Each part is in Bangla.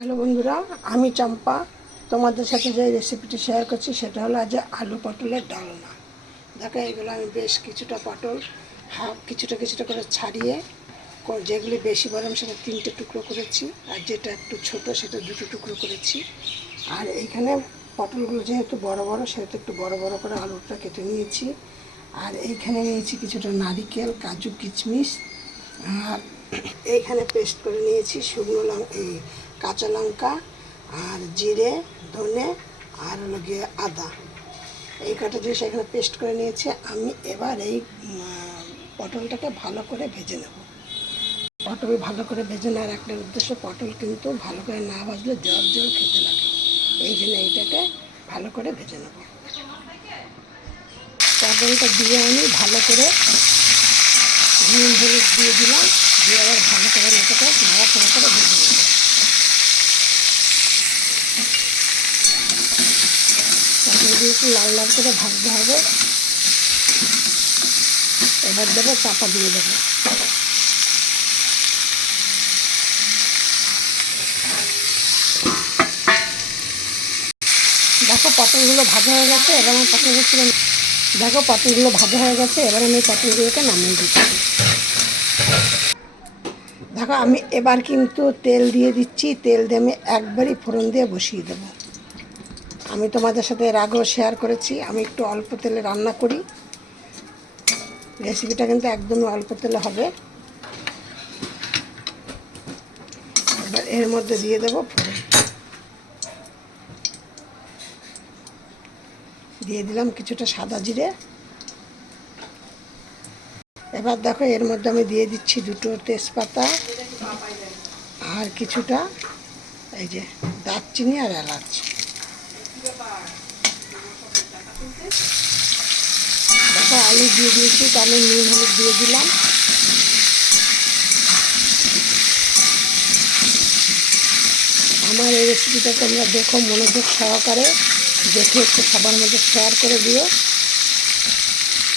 হ্যালো বন্ধুরা, আমি চম্পা। তোমাদের সাথে যে রেসিপিটি শেয়ার করছি সেটা হলো আজ আলু পটলের ডালনা। দেখো, এগুলো আমি বেশ কিছুটা পটল কিছুটা কিছুটা করে ছাড়িয়ে, যেগুলি বেশি বড় সেটা 3টে টুকরো করেছি, আর যেটা একটু ছোট সেটা 2টো টুকরো করেছি। আর এইখানে পটলগুলো যেহেতু বড় বড় সেহেতু একটু বড় বড় করে আলুটা কেটে নিয়েছি। আর এইখানে নিয়েছি কিছুটা নারিকেল, কাজু, কিশমিশ। আর এইখানে পেস্ট করে নিয়েছি শুকনো কাঁচা লঙ্কা আর জিরে, ধনে আর হলো গিয়ে আদা। এই কটা জিনিস এখানে পেস্ট করে নিয়েছি। আমি এবার এই পটলটাকে ভালো করে ভেজে নেব। পটল ভালো করে ভেজে নেওয়ার একটা উদ্দেশ্য, পটল কিন্তু ভালো করে না ভাজলে জল জল খেতে লাগে, এই জন্য এইটাকে ভালো করে ভেজে নেব। পটলটা দিয়ে আমি ভালো করে নুন হলুদ দিয়ে দিলাম, দিয়ে আবার ভালো করে এটাকে নাড়াচাড়া করে ভেজে নেব। পটল দিয়ে একটু লাল লাল করে ভাজতে হবে। এবার দেবো, চাপা দিয়ে দেবো। দেখো পটলগুলো ভাজা হয়ে গেছে, এবার আমি পটলগুলো ভাজা হয়ে গেছে, এবার আমি পটলগুলোকে নামিয়ে দিচ্ছি। দেখো, আমি এবার কিন্তু তেল দিয়ে দিচ্ছি। তেল দিয়ে আমি একবারই ফোড়ন দিয়ে বসিয়ে দেবো। আমি তোমাদের সাথে এর আগেও শেয়ার করেছি, আমি একটু অল্প তেলে রান্না করি। রেসিপিটা কিন্তু একদমই অল্প তেলে হবে। এবার এর মধ্যে দিয়ে দেবো ফোড়ন, দিয়ে দিলাম কিছুটা সাদা জিরে। এবার দেখো, এর মধ্যে আমি দিয়ে দিচ্ছি 2টো তেজপাতা আর কিছুটা এই যে দারচিনি আর এলাচ। দেখো, আলু দিয়ে দিয়েছি, তো আমি নুন হলুদ দিয়ে দিলাম। আমার এই রেসিপিটা তোমরা দেখো মনোযোগ সহকারে, দেখে একটু সবার মধ্যে শেয়ার করে দিও।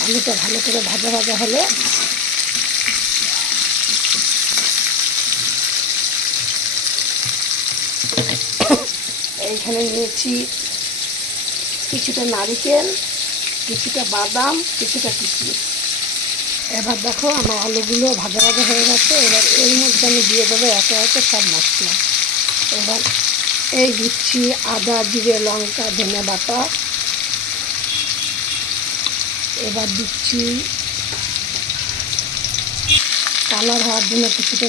আলুটা ভালো করে ভাজা ভাজা হলে এইখানে নিয়েছি কিছুটা নারিকেল, কিছুটা বাদাম, কিছুটা কিশমিশ। এবার দেখো, আমার আলুগুলো ভাজা ভাজা হয়ে গেছে। এবার এর মধ্যে আমি দিয়ে দেবো একে একে সব মশলা। এবার এই দিচ্ছি আদা, জিরে, লঙ্কা, ধনে বাটা। এবার দিচ্ছি কালার হওয়ার জন্য কিছুটা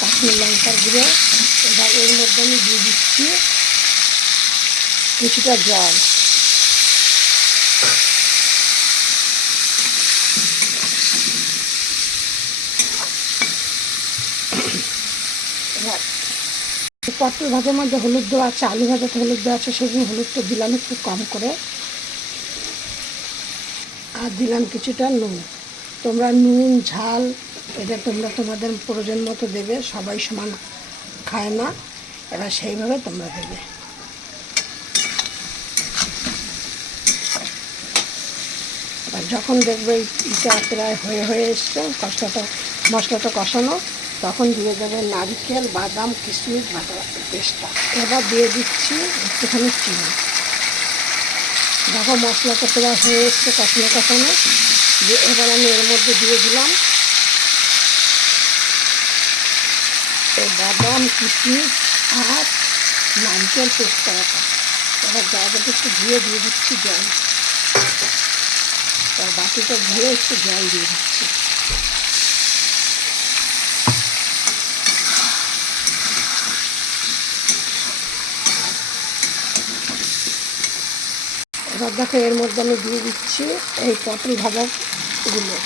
কাশ্মীর লঙ্কার গুঁড়ো। এবার এর মধ্যে আমি দিয়ে দিচ্ছি কিছুটা জল। এবার পটল ভাজার মধ্যে হলুদ দেওয়া আছে, আলু ভাজাতে হলুদ দেওয়া আছে, সেজন্য হলুদটা দিলাম একটু কম করে। আর দিলাম কিছুটা নুন। তোমরা নুন ঝাল এটা তোমরা তোমাদের প্রয়োজন মতো দেবে, সবাই সমান খায় না, এবার সেইভাবে তোমরা দেবে। এবার যখন দেখবে এটা প্রায় হয়ে এসছে, মশলাটা কষানো, তখন দিয়ে দেবে নারকেল, বাদাম, কিশমিশ বাটা পেস্টটা। এবার দিয়ে দিচ্ছি একটুখানি চিনি। দেখো, মশলাটা প্রায় হয়ে এসছে কষানো। এবার আমি এর মধ্যে দিয়ে দিলাম এই বাদাম, কিশমিশ আর নারকেল পেস্ট করাটা। এবার জায়গাটা একটু ধুয়ে দিয়ে দিচ্ছি জল। আর বাটিটা ধুয়ে একটু জল দিয়ে দিচ্ছি। এবার দেখো, এর মধ্যে আমি দিয়ে দিচ্ছি এই পটল ভাজাগুলো।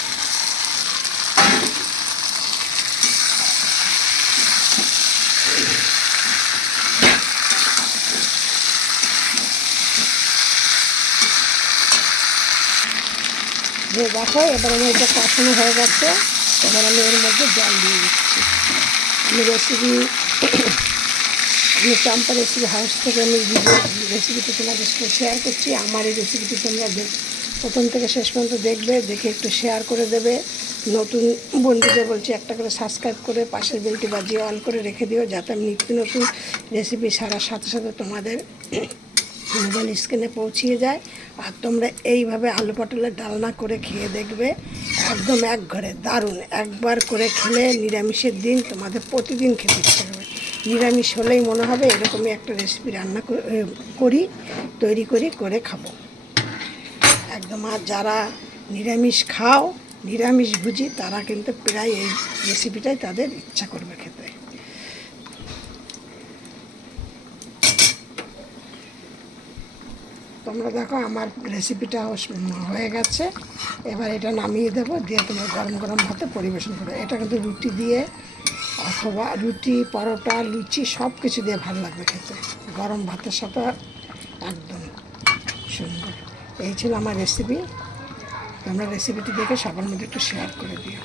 যে দেখো, এবার আমি এটা কষানো হয়ে গেছে। এবার আমি এর মধ্যে জল দিয়ে দিচ্ছি। আমি চম্পা রেসিপি হাউস থেকে আমি রেসিপিটি তোমাদের সাথে শেয়ার করছি। আমার এই রেসিপিটি তোমরা প্রথম থেকে শেষ পর্যন্ত দেখবে, দেখে একটু শেয়ার করে দেবে। নতুন বন্ধুদের বলছি একটা করে সাবস্ক্রাইব করে পাশের বেলটি বাজিয়ে অন করে রেখে দিও, যাতে আমি নিত্য নতুন রেসিপি সারার সাথে সাথে তোমাদের মোবাইল স্ক্রিনে পৌঁছিয়ে যায়। আর তোমরা এইভাবে আলু পটলের ডালনা করে খেয়ে দেখবে, একদম এক ঘরে দারুণ। একবার করে খেলে নিরামিষের দিন তোমাদের প্রতিদিন খেতে ইচ্ছে হবে। নিরামিষ হলেই মনে হবে এরকমই একটা রেসিপি রান্না তৈরি করে খাবো একদম। আর যারা নিরামিষ খাও, নিরামিষ ভুজি, তারা কিন্তু প্রায় এই রেসিপিটাই তাদের ইচ্ছা করবে খেতে। তোমরা দেখো আমার রেসিপিটা হয়ে গেছে। এবার এটা নামিয়ে দেবো, দিয়ে তোমরা গরম গরম ভাতে পরিবেশন করো। এটা কিন্তু রুটি দিয়ে অথবা রুটি, পরোটা, লুচি সব কিছু দিয়ে ভালো লাগবে খেতে, গরম ভাতের সাথে একদম সুন্দর। এই ছিল আমার রেসিপি। তোমরা রেসিপিটি দেখে সবার মধ্যে একটু শেয়ার করে দিও।